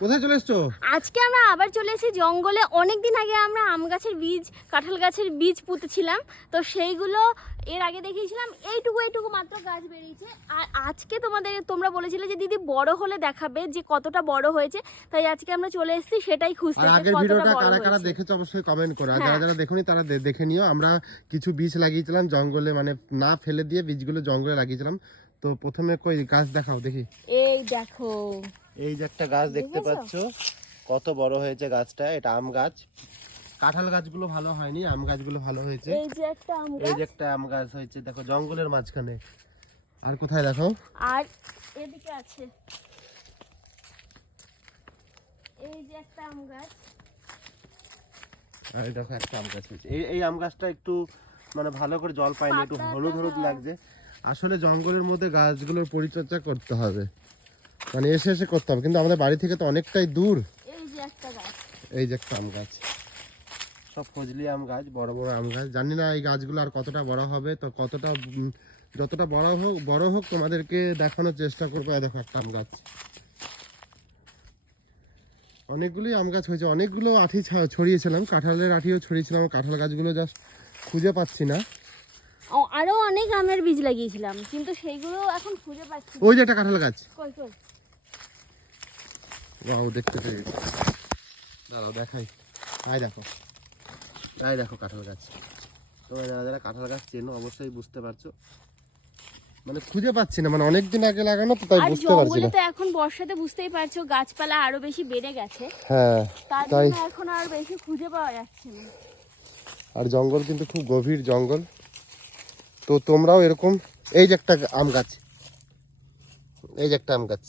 কোথায় চলে এসছো? আজকে আমরা আবার চলে এসেছি জঙ্গলে। অনেক দিন আগে আমরা আম গাছের বীজ কাঁঠাল গাছের বীজ পুঁতেছিলাম। তো সেইগুলো এর আগে দেখিয়েছিলাম। এইটুকু এইটুকু মাত্র গাছ বেরিয়েছে। আর আজকে তোমাদের তোমরা বলেছিলে যে দিদি বড় হলে দেখাবে যে কতটা বড় হয়েছে। তাই আজকে আমরা চলে এসেছি সেটাই খুঁজতে আর আগের ভিডিওটা কারা কারা দেখেছ অবশ্যই কমেন্ট করো। আর হ্যাঁ। যারা যারা দেখোনি তারা দেখে নিও। আমরা কিছু বীজ লাগিয়েছিলাম জঙ্গলে মানে না ফেলে দিয়ে বীজগুলো জঙ্গলে লাগিয়েছিলাম। তো প্রথমে কই গাছ দেখাও দেখি। এই দেখো। এই যে একটা গাছ দেখতে? পাচ্ছো? কত বড় হয়েছে গাছটা এটা আম গাছ। কাঁঠাল গাছগুলো ভালো হয়নি আম গাছগুলো ভালো হয়েছে। এই যে একটা আম এই যে একটা আম গাছ হয়েছে দেখো জঙ্গলের মাঝখানে। আর কোথায় দেখো? আর এদিকে আছে। এই যে একটা আম গাছ। আর দেখো একটা আম গাছ হয়েছে। এই এই আম গাছটা একটু মানে ভালো করে জল পায়নি একটু হলুদ হলুদ লাগছে। আসলে জঙ্গলের মধ্যে গাছগুলোর পরিচর্যা করতে হবে। মানে এসে এসে করতে হবে। কিন্তু আমাদের বাড়ি থেকে তো অনেকটাই দূর। এই যে একটা আম গাছ। সব ফজলি আম গাছ বড় বড় আম গাছ। জানি না এই গাছগুলো আর কতটা বড় হবে। তো কতটা যতটা বড় হোক বড় হোক তোমাদেরকে দেখানোর চেষ্টা করব। দেখো একটা আম গাছ। অনেকগুলোই আম গাছ হয়েছে। অনেকগুলো আঠি ছড়িয়েছিলাম। কাঁঠালের আঠিও ছড়িয়েছিলাম। কাঁঠাল গাছগুলো জাস্ট খুঁজে পাচ্ছি না। আরও অনেক আমের বীজ লাগিয়েছিলাম। কিন্তু সেইগুলো এখন খুঁজে পাচ্ছি ওই যে একটা কাঁঠাল গাছ। কই কই? বাবু দেখতে পেয়েছি। দাঁড়াও দেখাই। আয় দেখো। আয় দেখো কাঁঠাল গাছ। তোমরা যারা যারা কাঁঠাল গাছ চেনো অবশ্যই বুঝতে পারছ। মানে খুঁজে পাচ্ছি না মানে অনেকদিন আগে লাগানো তো তাই বুঝতে পারছি না। তো এখন বর্ষাতে বুঝতেই পারছ গাছপালা আরও বেশি বেড়ে গেছে। হ্যাঁ তাই। এখন আর বেশি খুঁজে পাওয়া যাচ্ছে না। আর জঙ্গল কিন্তু খুব গভীর জঙ্গল। তো তোমরাও এরকম এই যে একটা আম গাছ। এই যে একটা আম গাছ।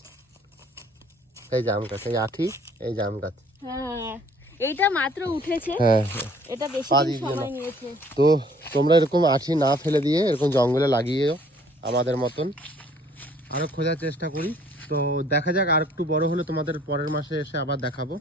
এই যে আম গাছ এই আঠি এই যে আম গাছ। হ্যাঁ এইটা মাত্র উঠেছে। হ্যাঁ হ্যাঁ। এটা বেশি দিন। সময় নিয়েছে। তো তোমরা এরকম আঠি না ফেলে দিয়ে এরকম জঙ্গলে লাগিয়েও আমাদের মতন। আরও খোঁজার চেষ্টা করি। তো দেখা যাক আর একটু বড় হলে তোমাদের পরের মাসে এসে আবার দেখাবো।